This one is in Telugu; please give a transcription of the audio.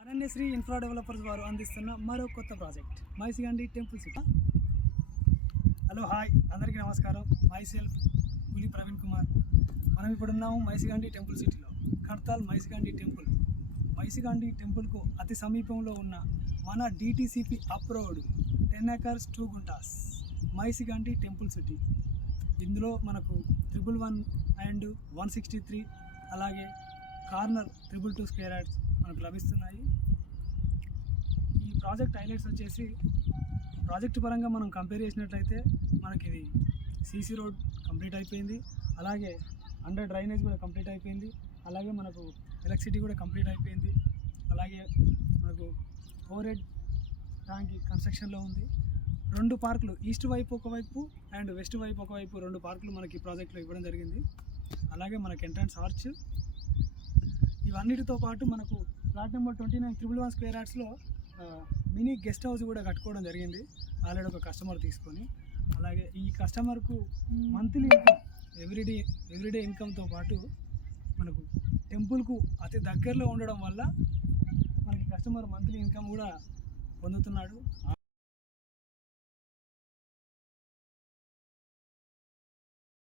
అరణ్యశ్రీ ఇన్ఫ్రా డెవలపర్స్ వారు అందిస్తున్న మరో కొత్త project Maisigandi temple city. Hello hi అందరికీ నమస్కారం. మై సెల్ఫ్ పులి ప్రవీణ్ కుమార్. మనం ఇప్పుడు ఉన్నాము మైసిగండి టెంపుల్ సిటీలో. ఖడ్తాల్ మైసిగండి టెంపుల్. మైసిగండి టెంపుల్కు అతి సమీపంలో ఉన్న మన DTCP approved 10 acres 2 guntas Maisigandi temple city. ఇందులో మనకు 111 అండ్ 163 అలాగే కార్నర్ 222 స్క్వేర్ యార్డ్స్ మనకు లభిస్తున్నాయి. ఈ ప్రాజెక్ట్ హైలైట్స్ వచ్చేసి ప్రాజెక్ట్ పరంగా మనం కంపేర్ చేసినట్లయితే మనకి ఇది సీసీ రోడ్ కంప్లీట్ అయిపోయింది, అలాగే అండర్ డ్రైనేజ్ కూడా కంప్లీట్ అయిపోయింది, అలాగే మనకు ఎలక్ట్రిసిటీ కూడా కంప్లీట్ అయిపోయింది, అలాగే మనకు ఓవర్ ట్యాంక్ కన్స్ట్రక్షన్లో ఉంది. 2 పార్కులు ఈస్ట్ వైపు ఒకవైపు అండ్ వెస్ట్ వైపు ఒకవైపు 2 పార్కులు మనకి ఈ ప్రాజెక్ట్లో ఇవ్వడం జరిగింది. అలాగే మనకి ఎంట్రన్స్ ఆర్చ్, ఇవన్నిటితో పాటు మనకు ప్లాట్ నెంబర్ 29 111 స్క్వేర్ యార్డ్స్లో మినీ గెస్ట్ హౌస్ కూడా కట్టుకోవడం జరిగింది ఆల్రెడీ ఒక కస్టమర్ తీసుకొని. అలాగే ఈ కస్టమర్కు మంత్లీ ఇన్కమ్ ఎవ్రీడే ఇన్కమ్తో పాటు మనకు టెంపుల్కు అతి దగ్గరలో ఉండడం వల్ల మనకి కస్టమర్ మంత్లీ ఇన్కమ్ కూడా పొందుతున్నాడు.